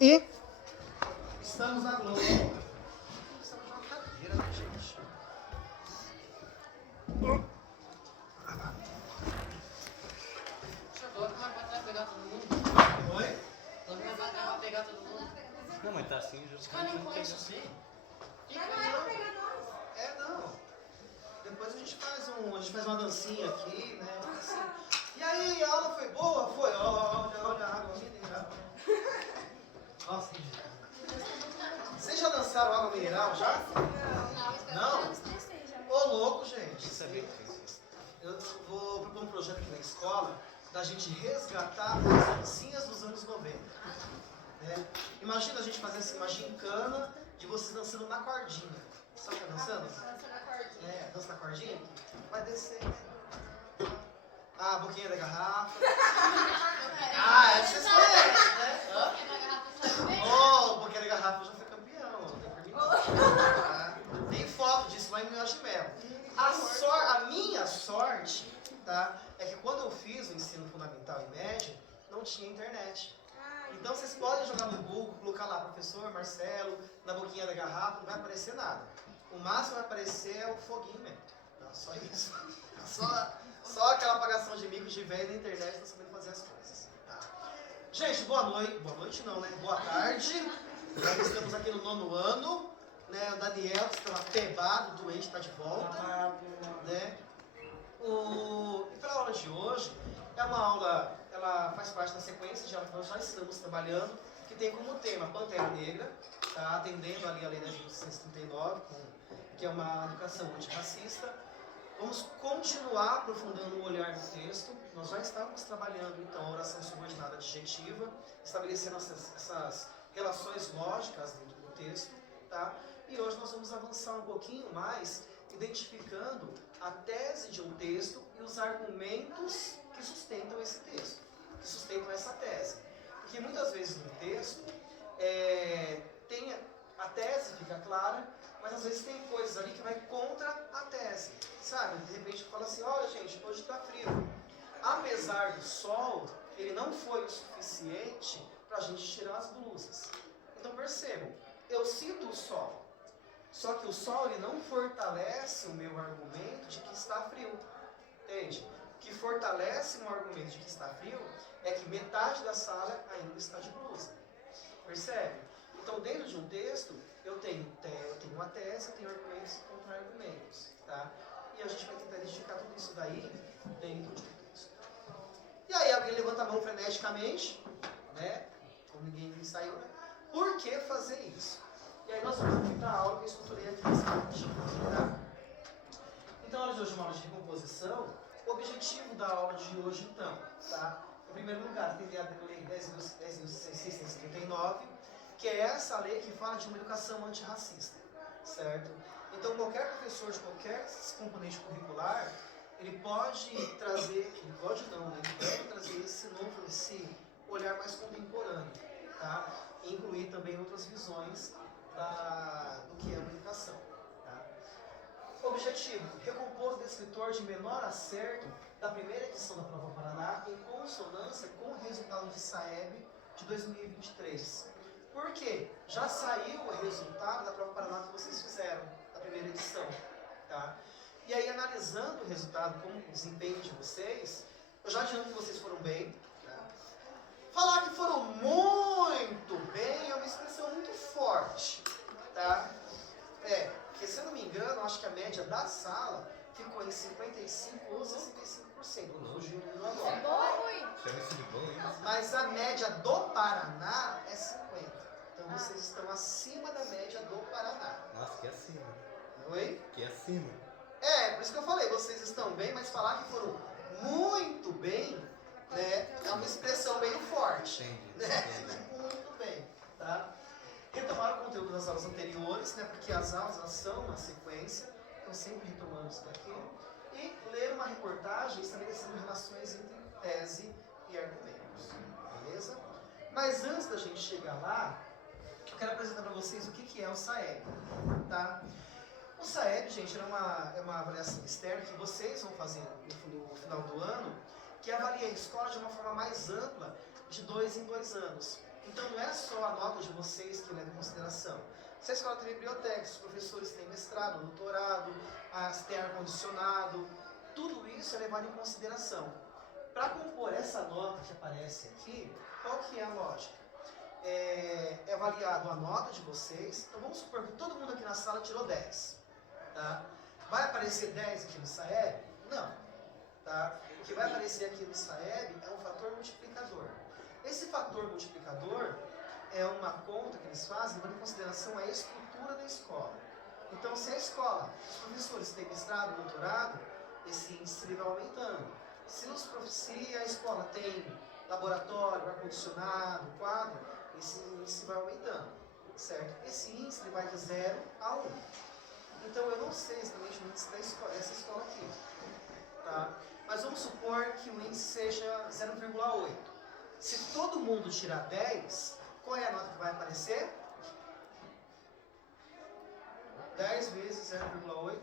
E? Estamos na Globo. Estamos na cadeira, né, gente? Chegou, como é que vai pegar todo mundo? Oi? Como é que vai pegar todo mundo? Não, mas tá assim, Os caras não conhecem você. Não. Depois a gente faz uma dancinha aqui, né? Assim. E aí, a aula foi boa? Foi. Olha a água mineral. Nossa, que dia. Vocês já dançaram água mineral já? Não? Ô, louco, gente. Isso é bem difícil. Eu vou propor um projeto aqui na escola da gente resgatar as dancinhas dos anos 90. Né? Imagina a gente fazer assim, uma gincana de vocês dançando na cordinha. Sabe o que é dançando? É, dança na cordinha? Vai descer. Ah, a boquinha da garrafa. Ah, essa vocês conhecem, né? Oh, boquinha da garrafa já foi campeão. Tá? Tem foto disso lá em Minas de Melo. A minha sorte, tá, é que quando eu fiz o ensino fundamental e médio, não tinha internet. Então vocês podem jogar no Google, colocar lá professor Marcelo, na boquinha da garrafa, não vai aparecer nada. O máximo que vai aparecer é o foguinho mesmo. Tá? Só isso. Só aquela apagação de micro de velho na internet não sabendo fazer as coisas. Tá? Gente, boa noite. Boa noite não, né? Boa tarde. Nós estamos aqui no 9º ano. Né? O Daniel, que estava pebado, doente, está de volta. Né? E para a aula de hoje, é uma aula, ela faz parte da sequência de aula que nós já estamos trabalhando, que tem como tema Pantera Negra, tá? Atendendo ali a Lei 10.639, que é uma educação antirracista. Vamos continuar aprofundando o olhar do texto. Nós já estávamos trabalhando, então, a oração subordinada adjetiva, estabelecendo essas relações lógicas dentro do texto, tá? E hoje nós vamos avançar um pouquinho mais, identificando a tese de um texto e os argumentos que sustentam esse texto, que sustentam essa tese. Porque muitas vezes no texto, a tese fica clara, mas às vezes tem coisas ali que vai contra a tese, sabe? De repente fala assim, olha gente, hoje está frio. Apesar do sol, ele não foi o suficiente para a gente tirar as blusas. Então percebam, eu cito o sol, só que o sol ele não fortalece o meu argumento de que está frio, entende? O que fortalece um argumento de que está frio é que metade da sala ainda está de blusa, percebe? Então dentro de um texto, eu tenho uma tese, eu tenho argumentos e contra-argumentos, tá? E a gente vai tentar identificar tudo isso daí dentro de um texto. E aí alguém levanta a mão freneticamente, né? Como ninguém saiu, por que fazer isso? E aí nós vamos aqui para a aula que eu estruturei aqui nesse vídeo, tá? Então a aula de hoje é uma aula de recomposição. O objetivo da aula de hoje, então, tá? Em primeiro lugar, atender a Lei 10.639, que é essa lei que fala de uma educação antirracista, certo? Então qualquer professor de qualquer componente curricular, ele pode trazer, ele deve trazer esse novo, esse olhar mais contemporâneo, tá? E incluir também outras visões do que é uma educação, tá? Objetivo, recompor o descritor de menor acerto da primeira edição da Prova Paraná em consonância com o resultado de SAEB de 2023. Por quê? Já saiu o resultado da Prova Paraná que vocês fizeram, da primeira edição, tá? E aí, analisando o resultado, como o desempenho de vocês, eu já adianto que vocês foram bem, tá? Falar que foram muito bem é uma expressão muito forte, tá? Porque se eu não me engano, acho que a média da sala ficou em 55% ou 65%, não fugiu o número agora. É bom ou ruim? Chama-se de bom, hein? Mas a média do Paraná é 50%. Então vocês estão acima da média do Paraná. Nossa, que acima. Oi? Que acima. Por isso que eu falei, vocês estão bem, mas falar que foram muito bem, né, é uma expressão meio forte. Entendi. Né? Muito bem, tá? Retomar o conteúdo das aulas anteriores, né, porque as aulas elas são na sequência, então sempre retomando isso daqui. E ler uma reportagem estabelecendo relações entre tese e argumentos, beleza? Mas antes da gente chegar lá, eu quero apresentar para vocês o que é o SAEB, tá? O SAEB, gente, é uma avaliação externa que vocês vão fazer no final do ano, que avalia a escola de uma forma mais ampla, de 2 em 2 anos. Então não é só a nota de vocês que leva em consideração. Se a escola tem biblioteca, se os professores têm mestrado, doutorado, se tem ar-condicionado, tudo isso é levado em consideração. Para compor essa nota que aparece aqui, qual que é a lógica? É avaliado a nota de vocês. Então vamos supor que todo mundo aqui na sala tirou 10. Tá? Vai aparecer 10 aqui no SAEB? Não. Tá? O que vai aparecer aqui no SAEB é um fator multiplicador. Esse fator multiplicador é uma conta que eles fazem levando em consideração a estrutura da escola. Então, se a escola, os professores têm mestrado, doutorado, esse índice ele vai aumentando. Se a escola tem laboratório, ar-condicionado, quadro, esse índice vai aumentando, certo? Esse índice ele vai de 0 a 1. Então, eu não sei exatamente o índice dessa escola aqui, tá? Mas vamos supor que o índice seja 0,8. Se todo mundo tirar 10, qual é a nota que vai aparecer? 10 vezes 0,8.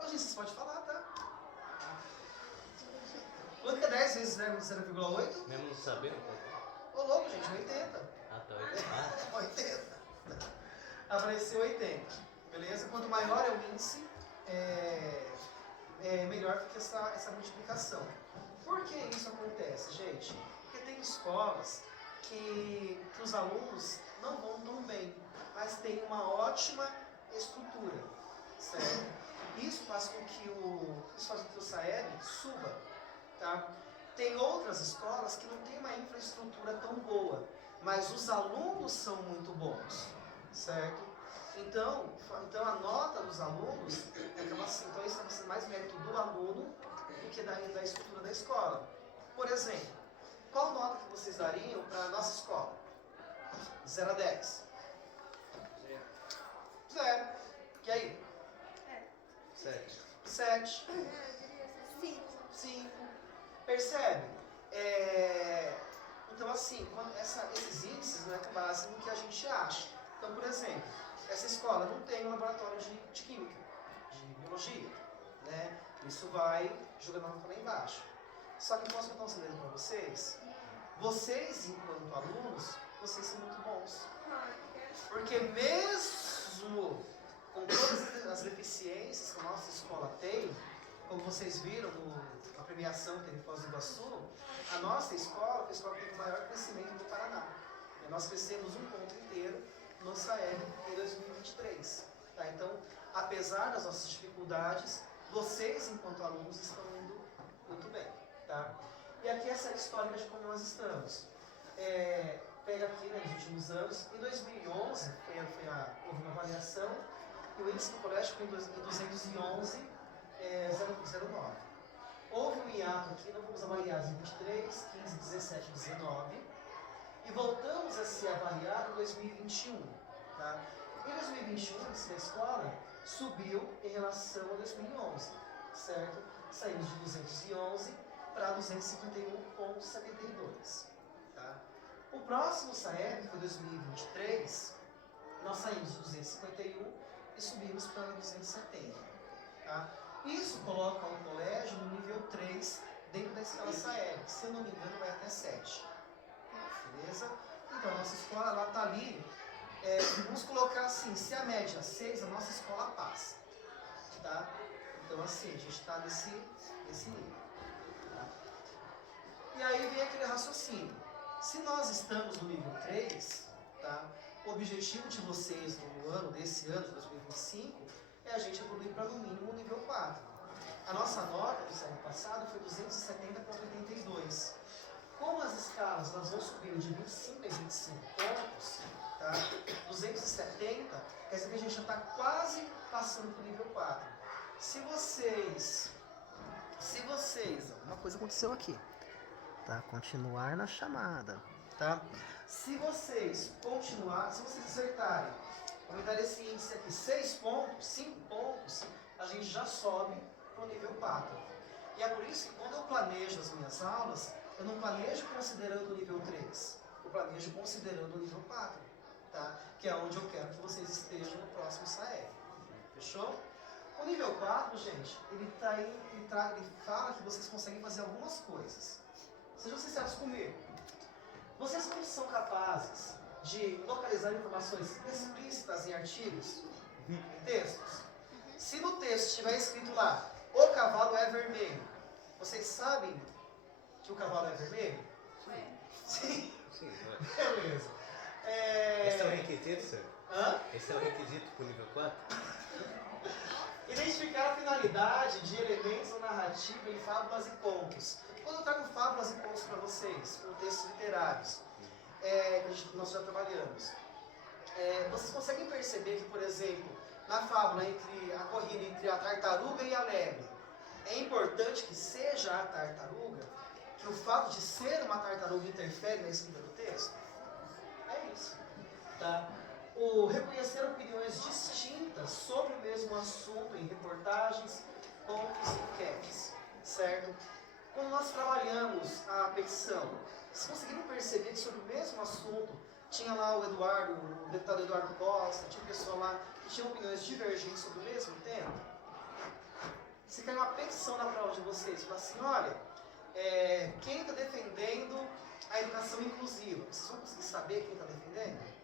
Gente, vocês podem falar, tá? Quanto que é 10 vezes 0,8? Mesmo não sabendo qual Ô louco, gente, 80. Ah, tá 80. 80. Apareceu 80. Beleza? Quanto maior é o índice, melhor fica essa multiplicação. Por que isso acontece, gente? Porque tem escolas que os alunos não vão tão bem, mas tem uma ótima estrutura, certo? Isso faz com que o SAEB suba, tá? Tem outras escolas que não tem uma infraestrutura tão boa, mas os alunos são muito bons, certo? Então a nota dos alunos acaba sendo, então isso acaba sendo mais mérito do aluno do que da estrutura da escola. Por exemplo, qual nota que vocês dariam para a nossa escola? 0 a 10. 0. E aí? 7. 7. 5. Percebe? Então, assim, esses índices não é com base no que a gente acha. Então, por exemplo, essa escola não tem um laboratório de química, de biologia, né? Isso vai jogando a nota lá embaixo. Só que eu posso contar um segredo para vocês? Vocês, enquanto alunos, vocês são muito bons. Porque mesmo com todas as deficiências que a nossa escola tem, como vocês viram na premiação que teve em Foz do Iguaçu, a nossa escola foi a escola que teve o maior crescimento do Paraná. E nós crescemos um ponto inteiro no SAEB em 2023. Tá? Então, apesar das nossas dificuldades, vocês, enquanto alunos, estão indo muito bem. Tá? E aqui essa história de como nós estamos. Pega aqui, né, nos últimos anos, em 2011 houve uma avaliação e o índice do colégio foi em 211,09. Houve um hiato aqui, não fomos avaliados em 23, 15, 17, 19 e voltamos a ser avaliados em 2021. Tá? Em 2021, o índice da escola subiu em relação a 2011, certo? Saímos de 211 para 251,72. Tá? O próximo SAEB foi 2023, nós saímos de 251 e subimos para 270. Tá? Isso coloca o colégio no nível 3 dentro da escala SAEB, que, se eu não me engano vai até 7. Beleza? Então a nossa escola ela está ali, vamos colocar assim, se a média é 6, a nossa escola passa. Tá? Então assim, a gente está nesse nível. Tá? E aí vem aquele raciocínio. Se nós estamos no nível 3, tá? O objetivo de vocês desse ano, 2025, é a gente evoluir para no mínimo o nível 4. A nossa nota do ano passado foi 270,82. Como as escalas nós vamos subir de 25 a 25 pontos, tá? 270, quer dizer que a gente já está quase passando para o nível 4. Se vocês, uma coisa aconteceu aqui. Tá? Continuar na chamada, tá? Se vocês acertarem, aumentar esse índice aqui 6 pontos, 5 pontos, a gente já sobe para o nível 4. E é por isso que quando eu planejo as minhas aulas, eu não planejo considerando o nível 3, eu planejo considerando o nível 4, tá? Que é onde eu quero que vocês estejam no próximo SAEB. Fechou? O nível 4, gente, ele fala que vocês conseguem fazer algumas coisas. Sejam sinceros comigo. Vocês não são capazes de localizar informações explícitas em artigos, em textos? Se no texto estiver escrito lá, o cavalo é vermelho, vocês sabem que o cavalo é vermelho? Sim. Sim, não é? Beleza. Esse é o requisito, senhor? Hã? Esse é o requisito para o nível 4? Identificar a finalidade de elementos ou narrativa em fábulas e contos. Quando eu trago fábulas e contos para vocês, com textos literários, que nós já trabalhamos, vocês conseguem perceber que, por exemplo, na fábula a corrida entre a tartaruga e a lebre, é importante que seja a tartaruga, que o fato de ser uma tartaruga interfere na escrita do texto? É isso. Tá? O reconhecer opiniões distintas sobre o mesmo assunto em reportagens, contos e enquetes, certo? Quando nós trabalhamos a petição, vocês conseguiram perceber que sobre o mesmo assunto tinha lá o deputado Eduardo Costa, tinha pessoa lá que tinha opiniões divergentes sobre o mesmo tema? Se caiu uma petição na prova de vocês, fala assim, olha, quem está defendendo a educação inclusiva? Vocês vão conseguir saber quem está defendendo?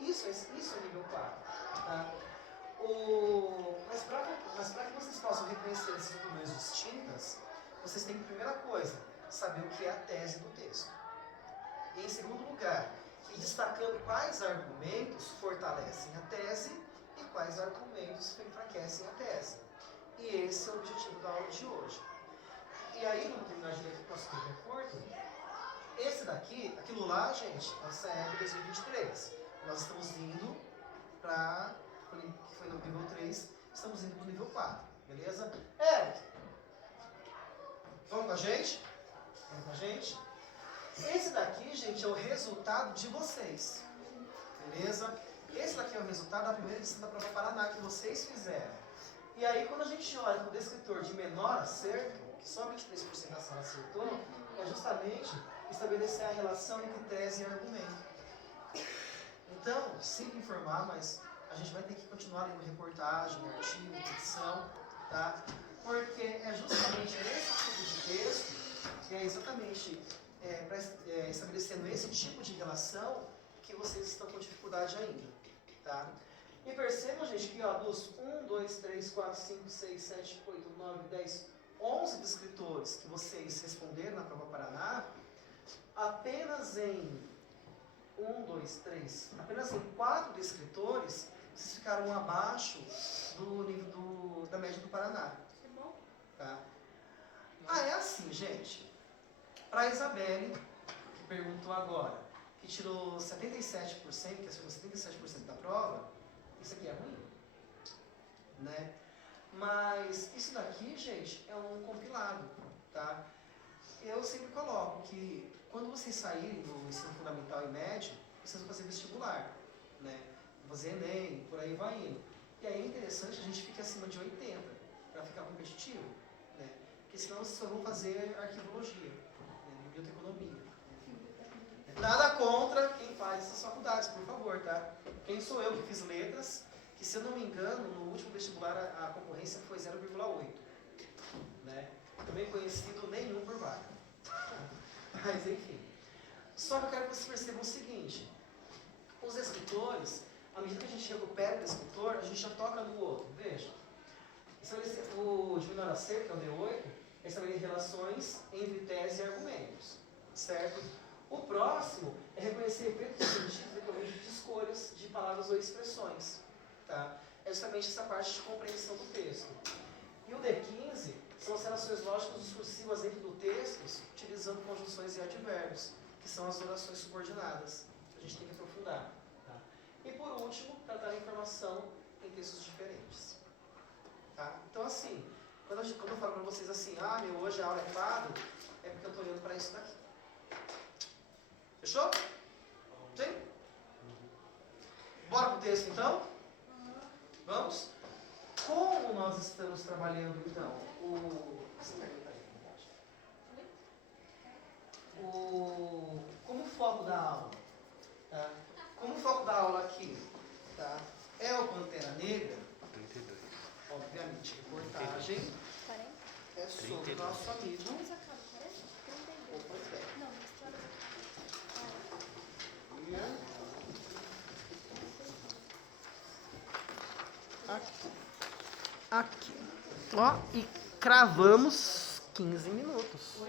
Isso é nível 4. Tá? Mas para que vocês possam reconhecer essas opiniões distintas, vocês têm que, primeira coisa, saber o que é a tese do texto. E em segundo lugar, ir destacando quais argumentos fortalecem a tese e quais argumentos enfraquecem a tese. E esse é o objetivo da aula de hoje. E aí, no terminar de ler aqui, nosso tempo é curto, esse daqui, aquilo lá, gente, nossa é de 2023. Nós estamos indo para, que foi no nível 3, estamos indo para o nível 4, beleza? Vamos com a gente? Vamos com a gente? Esse daqui, gente, é o resultado de vocês, beleza? Esse daqui é o resultado da primeira edição da Prova Paraná que vocês fizeram. E aí, quando a gente olha para o descritor de menor acerto, que só 23% da sala acertou, é justamente estabelecer a relação entre tese e argumento. Então, sinto informar, mas a gente vai ter que continuar lendo reportagem, artigo, petição, tá? Porque é justamente nesse tipo de texto, exatamente estabelecendo esse tipo de relação, que vocês estão com dificuldade ainda, tá? E percebam, gente, que dos 1, 2, 3, 4, 5, 6, 7, 8, 9, 10, 11 descritores que vocês responderam na Prova Paraná, apenas em apenas em 4 descritores, vocês ficaram abaixo do nível da média do Paraná. Tá? É assim, gente. Para a Isabelle, que perguntou agora, que tirou 77%, que acertou 77% da prova, isso aqui é ruim, né? Mas isso daqui, gente, é um compilado, tá? Eu sempre coloco que quando vocês saírem do ensino fundamental e médio, vocês vão fazer vestibular, né? Fazer Enem, por aí vai indo. E aí é interessante a gente ficar acima de 80, para ficar competitivo, né? Porque senão vocês só vão fazer arquivologia, né? Biblioteconomia. Nada contra quem faz essas faculdades, por favor, tá? Quem sou eu que fiz letras, que se eu não me engano, no último vestibular a concorrência foi 0,8, né? Também conhecido nenhum por vaga. Mas enfim. Só que eu quero que vocês percebam o seguinte: os escritores, à medida que a gente recupera o escritor, a gente já toca no outro. Veja, o de menor acerto, que é o D8, é estabelecer relações entre tese e argumentos, certo? O próximo é reconhecer efeitos cognitivos decorrentes de escolhas de palavras ou expressões, tá? É justamente essa parte de compreensão do texto. E o D15 são as relações lógicas discursivas dentro do texto, utilizando conjunções e advérbios, que são as orações subordinadas, que a gente tem que aprofundar. Tá? E por último, tratar a informação em textos diferentes. Tá? Então assim, quando eu falo para vocês assim, hoje a aula é fado, é porque eu estou olhando para isso daqui. Fechou? Sim? Bora pro texto então? Vamos? Como nós estamos trabalhando então como foco da aula, tá? Como foco da aula aqui, tá? É o Pantera Negra, 32. obviamente, reportagem é sobre o nosso amigo. Mas acaba 40? 32. Pois é. Não, mas Aqui. Aqui. Ó, e cravamos 15 minutos.